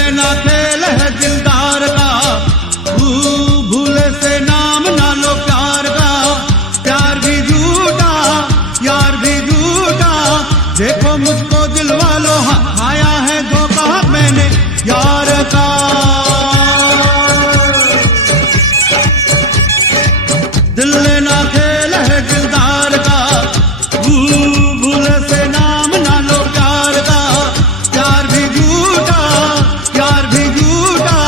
लेना खेल है दिलदार का, भूले से नाम ना लो प्यार का। प्यार भी झूठा यार भी झूठा, देखो मुझको दिल वालों आया है धोखा मैंने यार का। दिल लेना खेल है दिलदार का, भूले से नाम ना लो प्यार का। प्यार भी झूठा यार भी झूठा,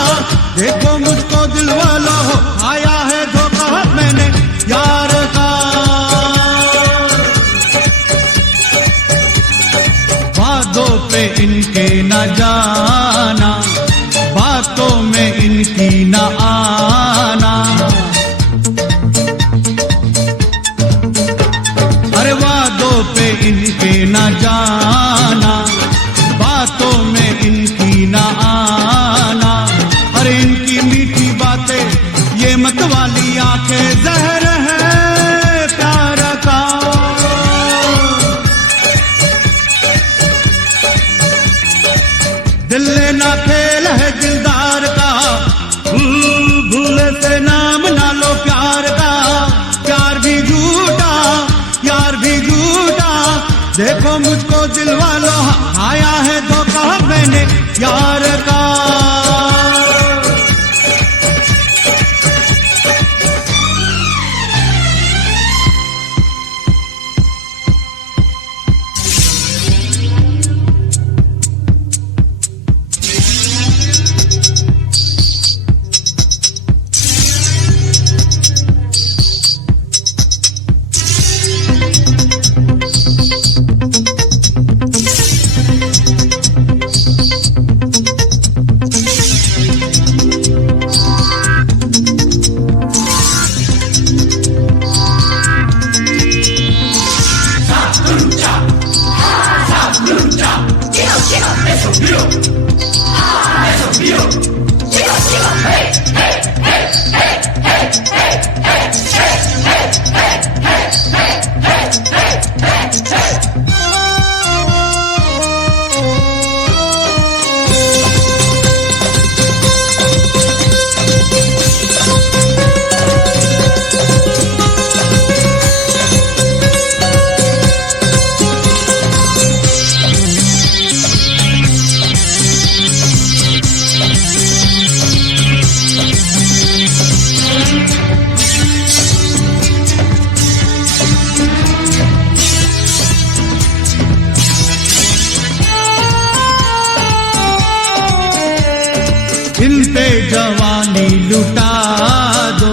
देखो मुझको दिल वाला हो आया है धोखा मैंने यार का। बातों पे इनके न जाना, बातों में इनकी न आना। अरे वादों पे इनके न जाना, बातों में इनकी न आना। अरे इनकी मीठी बातें ये मत वाली आंखें जहर है प्यार का। दिल लेना खेल है दिलदार का, भूले से नाम ना लो प्यार का। प्यार भी झूठा यार भी झूठा, देखो मुझको दिल वालों आया है धोखा मैंने यार का। इन पे जवानी लुटा दो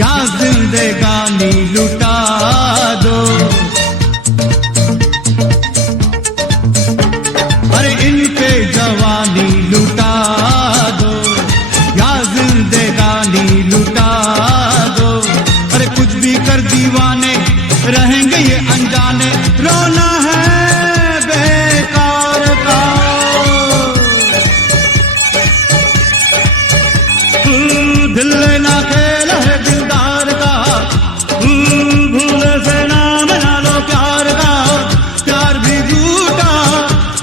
या जिंदगानी लुटा दो। अरे इन पे जवानी लुटा दो या जिंदगानी लुटा दो। अरे कुछ भी कर दीवाने रहेंगे ये अनजाने, रोना है बेकार का। दिल लेना खेल है दिलदार का, भूले से नाम ना लो प्यार का। प्यार भी झूठा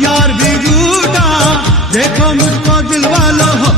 यार भी झूठा, देखो मुझको दिल वालों हो